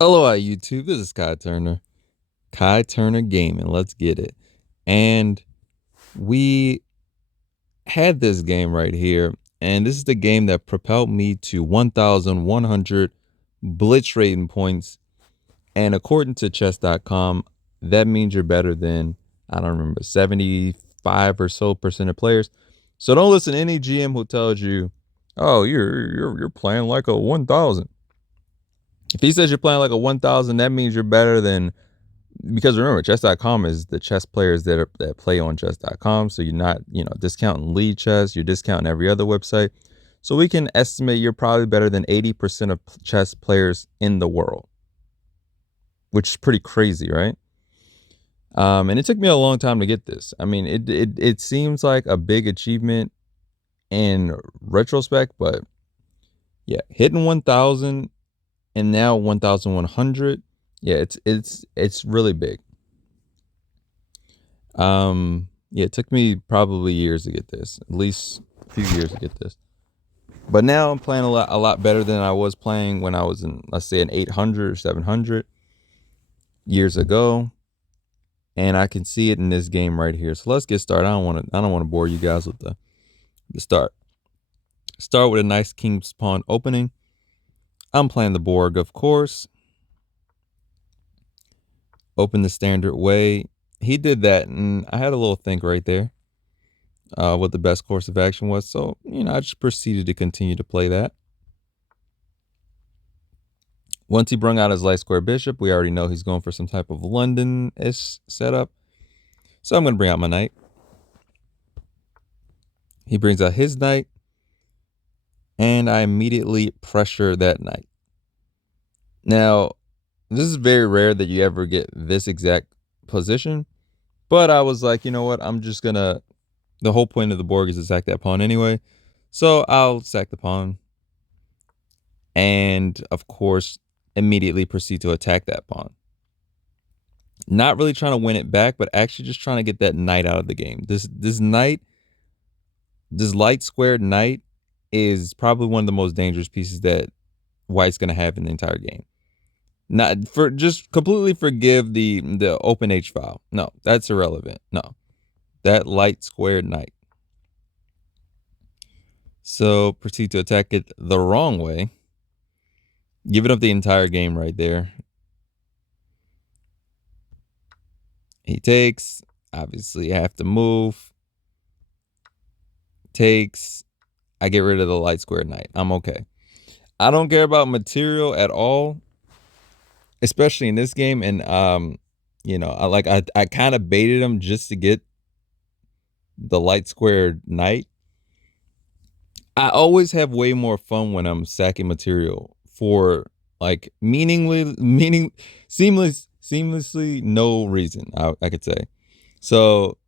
Hello, YouTube. This is Kai Turner. Kai Turner Gaming. Let's get it. And we had this game right here. And this is the game that propelled me to 1,100 blitz rating points. And according to chess.com, that means you're better than, I don't remember, 75 or so percent of players. So don't listen to any GM who tells you, oh, you're playing like a 1,000. If he says you're playing like a 1,000, that means you're better than, because remember, chess.com is the chess players that play on chess.com. So you're not, discounting lead chess, you're discounting every other website. So we can estimate you're probably better than 80% of chess players in the world, which is pretty crazy, right? And it took me a long time to get this. I mean, it seems like a big achievement in retrospect, but yeah, hitting 1,000 and now 1,100, yeah, it's really big. Yeah, it took me probably years to get this, at least a few years to get this. But now I'm playing a lot better than I was playing when I was in, let's say, an 800 or 700 years ago, and I can see it in this game right here. So let's get started. I don't want to bore you guys with the start. Start with a nice king's pawn opening. I'm playing the Borg, of course. Open the standard way. He did that, and I had a little think right there. What the best course of action was. So, I just proceeded to continue to play that. Once he brung out his light square bishop, we already know he's going for some type of London-ish setup. So I'm going to bring out my knight. He brings out his knight, and I immediately pressure that knight. Now, this is very rare that you ever get this exact position, but I was like, you know what? I'm just going to, the whole point of the Borg is to sack that pawn anyway. So I'll sack the pawn. And of course, immediately proceed to attack that pawn. Not really trying to win it back, but actually just trying to get that knight out of the game. This knight, this light squared knight, is probably one of the most dangerous pieces that White's gonna have in the entire game. Not for just completely forgive the open H file. No, that's irrelevant. No, that light squared knight. So proceed to attack it the wrong way. Giving up the entire game right there. He takes. Obviously, I have to move. Takes. I get rid of the light square knight. I'm okay. I don't care about material at all, especially in this game. And I kind of baited him just to get the light square knight. I always have way more fun when I'm sacking material for like seamlessly no reason, I could say. So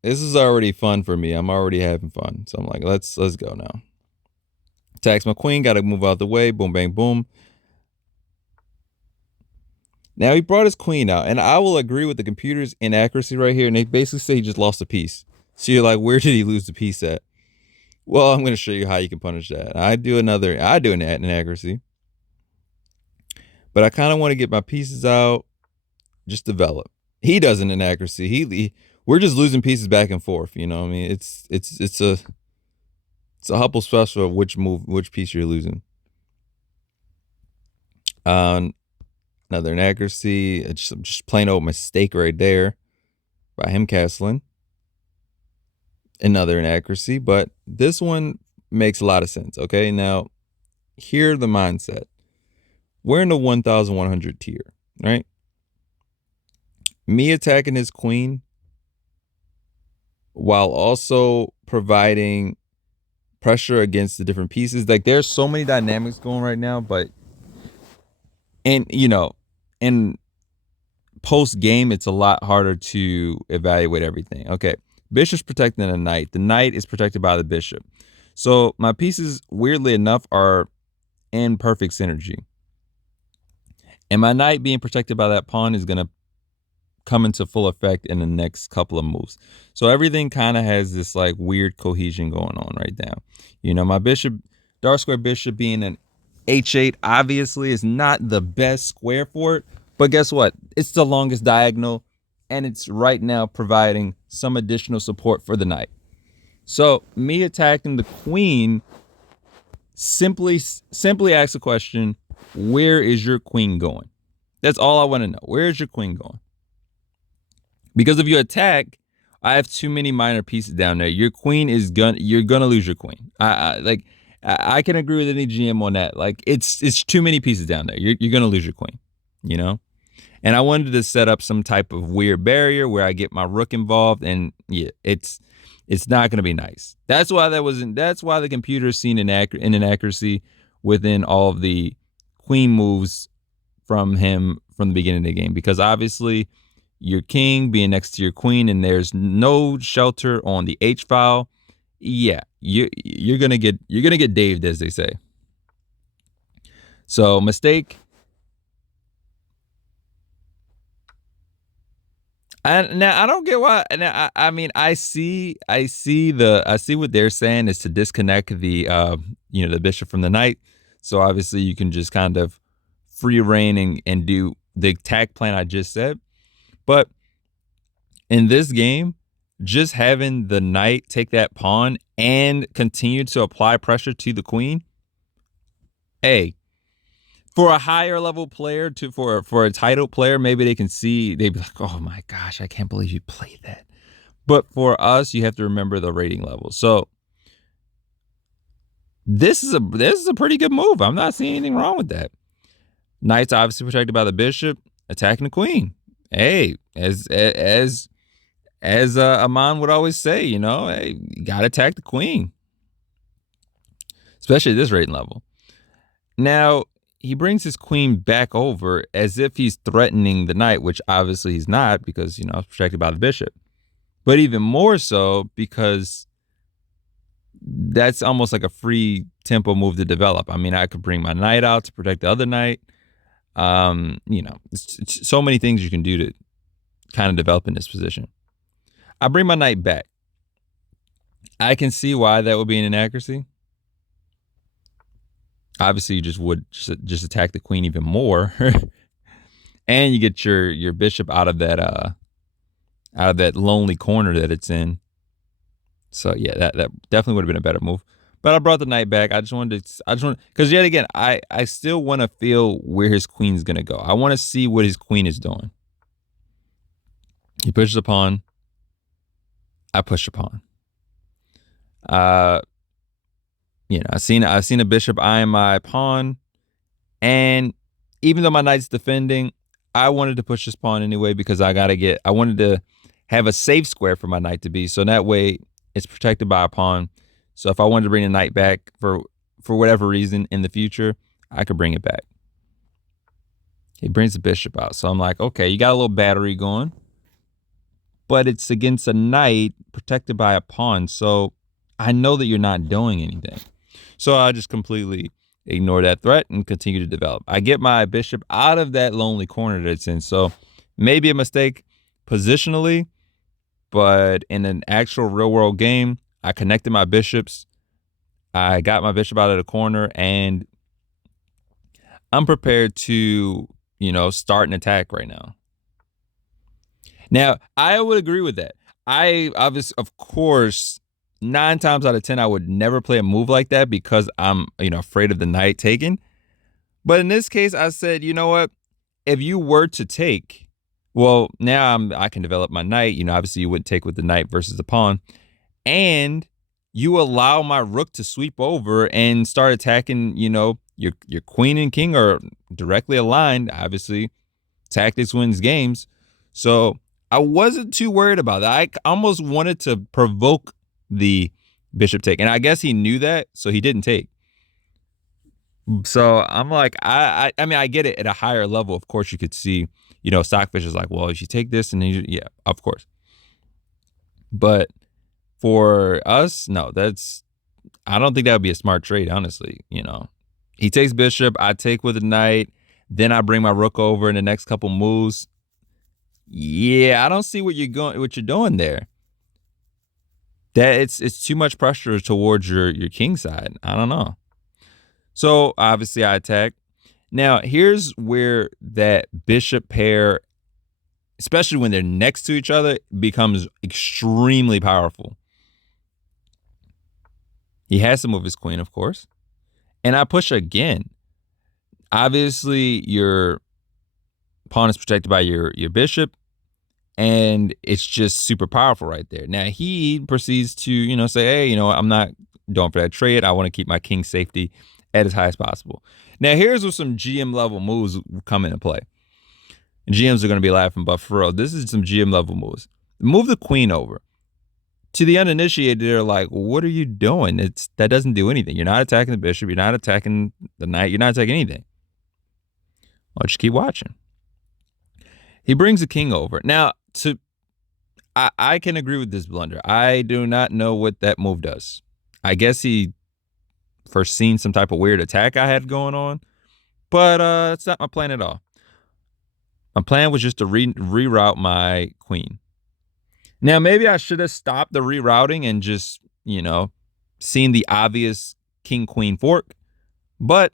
this is already fun for me. I'm already having fun. So I'm like, let's go now. Attacks my queen, gotta move out the way. Boom, bang, boom. Now he brought his queen out, and I will agree with the computer's inaccuracy right here. And they basically say he just lost a piece. So you're like, where did he lose the piece at? Well, I'm going to show you how you can punish that. I do an inaccuracy, but I kind of want to get my pieces out, just develop. He does an inaccuracy. We're just losing pieces back and forth. You know what I mean? It's a Hubble special of which piece you're losing. Another inaccuracy. It's just plain old mistake right there by him castling. Another inaccuracy, but this one makes a lot of sense. Okay, now here the mindset. We're in the 1,100 tier, right? Me attacking his queen while also providing pressure against the different pieces. Like there's so many dynamics going right now, but in post game, it's a lot harder to evaluate everything. Okay, bishop's protecting the knight. The knight is protected by the bishop. So my pieces, weirdly enough, are in perfect synergy. And my knight being protected by that pawn is going to come into full effect in the next couple of moves. So everything kind of has this like weird cohesion going on right now. My bishop, dark square bishop being H8 obviously is not the best square for it, but guess what? It's the longest diagonal, and it's right now providing some additional support for the knight. So me attacking the queen simply asks the question, where is your queen going? That's all I want to know. Where is your queen going? Because if you attack, I have too many minor pieces down there. Your queen is you're gonna lose your queen. I can agree with any GM on that. Like it's too many pieces down there. You're gonna lose your queen, you know? And I wanted to set up some type of weird barrier where I get my rook involved, and yeah, it's not gonna be nice. That's why that's why the computer is seeing inaccuracy within all of the queen moves from him from the beginning of the game, because obviously your king being next to your queen and there's no shelter on the H file, yeah, you're gonna get daved, as they say. So mistake. Now I don't get why. Now I mean I see what they're saying is to disconnect the the bishop from the knight. So obviously you can just kind of free reign and do the attack plan I just said. But in this game, just having the knight take that pawn and continue to apply pressure to the queen, for a higher level player, for a title player, maybe they'd be like, oh my gosh, I can't believe you played that. But for us, you have to remember the rating level. So this is a pretty good move. I'm not seeing anything wrong with that. Knight's obviously protected by the bishop, attacking the queen. Hey, as Aman would always say, hey, you gotta attack the queen, especially at this rating level. Now he brings his queen back over as if he's threatening the knight, which obviously he's not, because it's protected by the bishop. But even more so because that's almost like a free tempo move to develop. I mean, I could bring my knight out to protect the other knight. It's so many things you can do to kind of develop in this position. I bring my knight back. I can see why that would be an inaccuracy. Obviously, you just attack the queen even more, and you get your bishop out of that lonely corner that it's in. So yeah, that definitely would have been a better move. But I brought the knight back. I just wanted because yet again, I still want to feel where his queen's gonna go. I want to see what his queen is doing. He pushes a pawn. I push a pawn. I've seen a bishop eyeing my pawn, and even though my knight's defending, I wanted to push this pawn anyway because I wanted to have a safe square for my knight to be, so that way it's protected by a pawn. So if I wanted to bring the knight back for whatever reason in the future, I could bring it back. He brings the bishop out, so I'm like, okay, you got a little battery going, but it's against a knight protected by a pawn, so I know that you're not doing anything. So I just completely ignore that threat and continue to develop. I get my bishop out of that lonely corner that it's in. So maybe a mistake positionally, but in an actual real world game, I connected my bishops. I got my bishop out of the corner, and I'm prepared to, start an attack right now. Now, I would agree with that. Of course, 9 times out of 10, I would never play a move like that because I'm, afraid of the knight taking. But in this case, I said, you know what? If you were to take, well, now I can develop my knight. Obviously you wouldn't take with the knight versus the pawn. And you allow my rook to sweep over and start attacking, your queen and king are directly aligned. Obviously, tactics wins games. So I wasn't too worried about that. I almost wanted to provoke the bishop take, and I guess he knew that, so he didn't take. So I'm like, I mean, I get it at a higher level. Of course, you could see, Stockfish is like, well, if you take this, and then yeah, of course. But for us, no, I don't think that would be a smart trade, honestly. He takes bishop, I take with a knight, then I bring my rook over in the next couple moves. Yeah, I don't see what you're doing there. That it's too much pressure towards your king side. I don't know. So obviously I attack. Now here's where that bishop pair, especially when they're next to each other, becomes extremely powerful. He has to move his queen, of course. And I push again. Obviously, your pawn is protected by your bishop, and it's just super powerful right there. Now he proceeds to, say, hey, I'm not going for that trade. I want to keep my king safety at as high as possible. Now here's where some GM level moves come into play. And GMs are going to be laughing, but for real, this is some GM level moves. Move the queen over. To the uninitiated, they're like, what are you doing? That doesn't do anything. You're not attacking the bishop. You're not attacking the knight. You're not attacking anything. I'll just keep watching. He brings the king over. Now, I can agree with this blunder. I do not know what that move does. I guess he foreseen some type of weird attack I had going on, but it's not my plan at all. My plan was just to reroute my queen. Now, maybe I should have stopped the rerouting and just, seen the obvious king-queen fork, but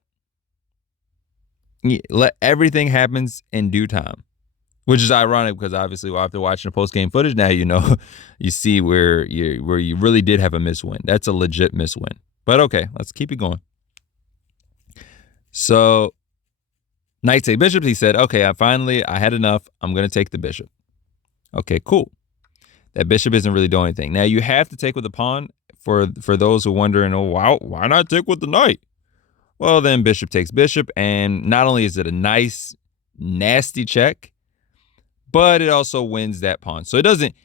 let everything happens in due time, which is ironic because obviously after watching the post-game footage, now you see where you really did have a miswin. That's a legit miswin. But okay, let's keep it going. So knight take bishop. He said, okay, I had enough. I'm going to take the bishop. Okay, cool. That bishop isn't really doing anything. Now you have to take with the pawn. For those who are wondering, oh wow, why not take with the knight? Well, then bishop takes bishop, and not only is it a nice, nasty check, but it also wins that pawn. So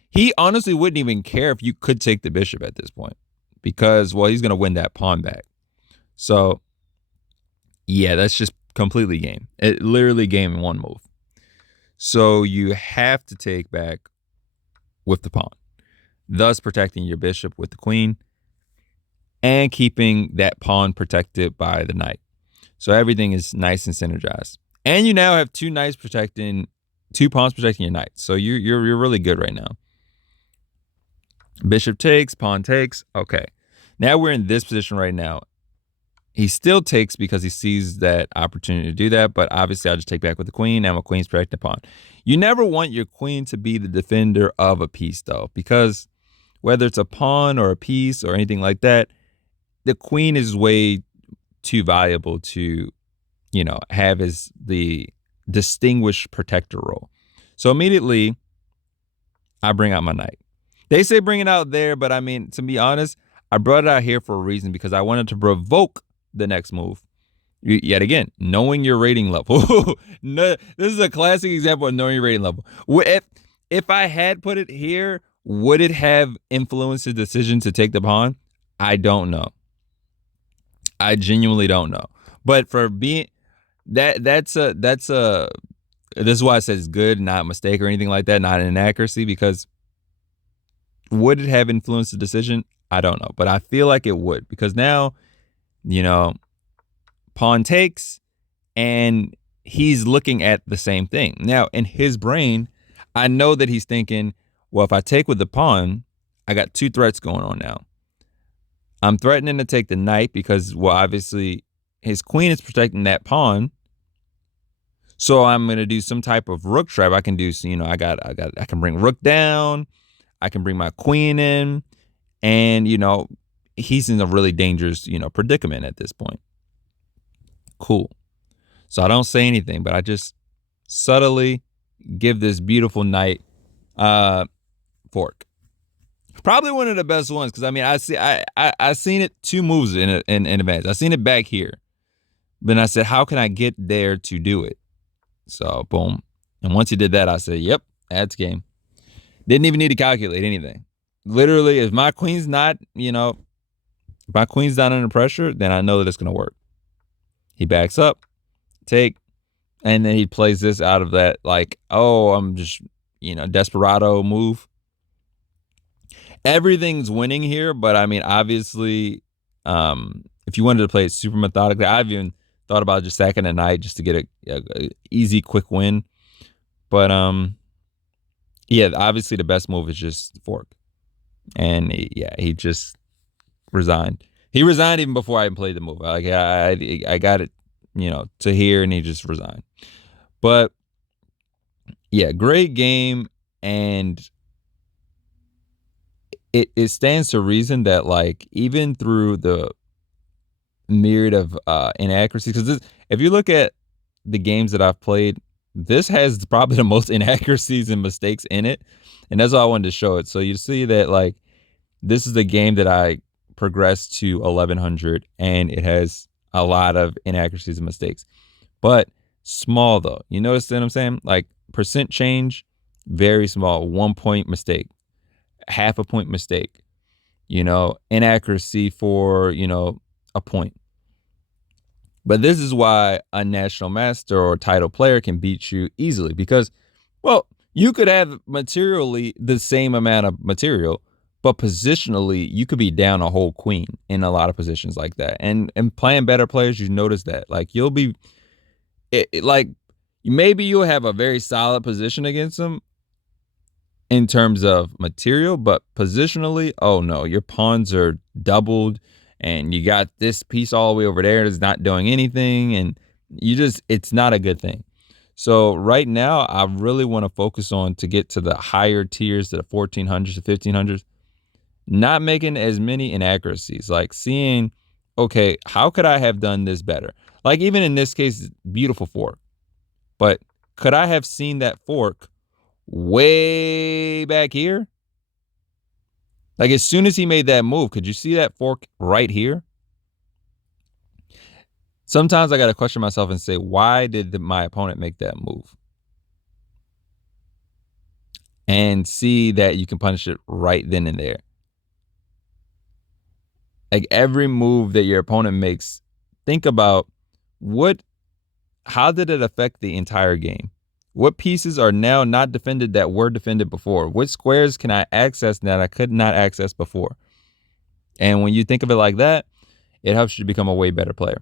he honestly wouldn't even care if you could take the bishop at this point because, well, he's going to win that pawn back. So yeah, that's just completely game. It literally game in one move. So you have to take back with the pawn, thus protecting your bishop with the queen and keeping that pawn protected by the knight. So everything is nice and synergized. And you now have two pawns protecting your knight. So you're really good right now. Bishop takes, pawn takes. Okay. Now we're in this position right now. He still takes because he sees that opportunity to do that, but obviously I'll just take back with the queen, and my queen's protecting the pawn. You never want your queen to be the defender of a piece, though, because whether it's a pawn or a piece or anything like that, the queen is way too valuable to, have as the distinguished protector role. So immediately, I bring out my knight. They say bring it out there, but I mean, to be honest, I brought it out here for a reason because I wanted to provoke the next move. Yet again, knowing your rating level. No, this is a classic example of knowing your rating level. If I had put it here, would it have influenced the decision to take the pawn? I don't know. I genuinely don't know. But for being this is why I said it's good, not a mistake or anything like that, not an inaccuracy, because would it have influenced the decision? I don't know. But I feel like it would, because now, pawn takes, and he's looking at the same thing. Now, in his brain, I know that he's thinking, well, if I take with the pawn, I got two threats going on now. I'm threatening to take the knight because, well, obviously his queen is protecting that pawn. So I'm going to do some type of rook trap. I can do, I can bring rook down. I can bring my queen in, and, he's in a really dangerous, predicament at this point. Cool. So I don't say anything, but I just subtly give this beautiful knight fork. Probably one of the best ones, because I mean, I seen it two moves in advance. I seen it back here. Then I said, how can I get there to do it? So boom. And once he did that, I said, yep, that's game. Didn't even need to calculate anything. Literally, if my queen's not, if my queen's not under pressure, then I know that it's going to work. He backs up, take, and then he plays this out of that, like, oh, I'm just, desperado move. Everything's winning here, but I mean, obviously, if you wanted to play it super methodically, I've even thought about just sacking a knight just to get a easy, quick win. But yeah, obviously the best move is just fork, and he just resigned. He resigned even before I even played the move. Like I got it, to here, and he just resigned. But yeah, great game, and it stands to reason that like even through the myriad of inaccuracies, because if you look at the games that I've played, this has probably the most inaccuracies and mistakes in it, and that's why I wanted to show it. So you see that like this is the game that I progressed to 1100, and it has a lot of inaccuracies and mistakes, but small though. You notice what I'm saying? Like percent change, very small, 1 point mistake, half a point mistake, inaccuracy for, a point. But this is why a national master or title player can beat you easily because, well, you could have materially the same amount of material, but positionally you could be down a whole queen in a lot of positions like that. And playing better players, you notice that. Like you'll be like maybe you'll have a very solid position against them in terms of material, but positionally, oh no, your pawns are doubled and you got this piece all the way over there that's not doing anything, and it's not a good thing. So right now I really want to focus on to get to the higher tiers, to the 1400s to 1500s, not making as many inaccuracies, like seeing, okay, how could I have done this better? Like even in this case, beautiful fork, but could I have seen that fork way back here? Like as soon as he made that move, could you see that fork right here? Sometimes I got to question myself and say, why did my opponent make that move? And see that you can punish it right then and there. Like every move that your opponent makes, think about how did it affect the entire game? What pieces are now not defended that were defended before? What squares can I access that I could not access before? And when you think of it like that, it helps you to become a way better player.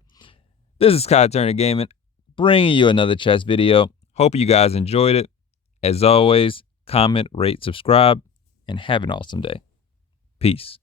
This is Kai Turner Gaming, bringing you another chess video. Hope you guys enjoyed it. As always, comment, rate, subscribe, and have an awesome day. Peace.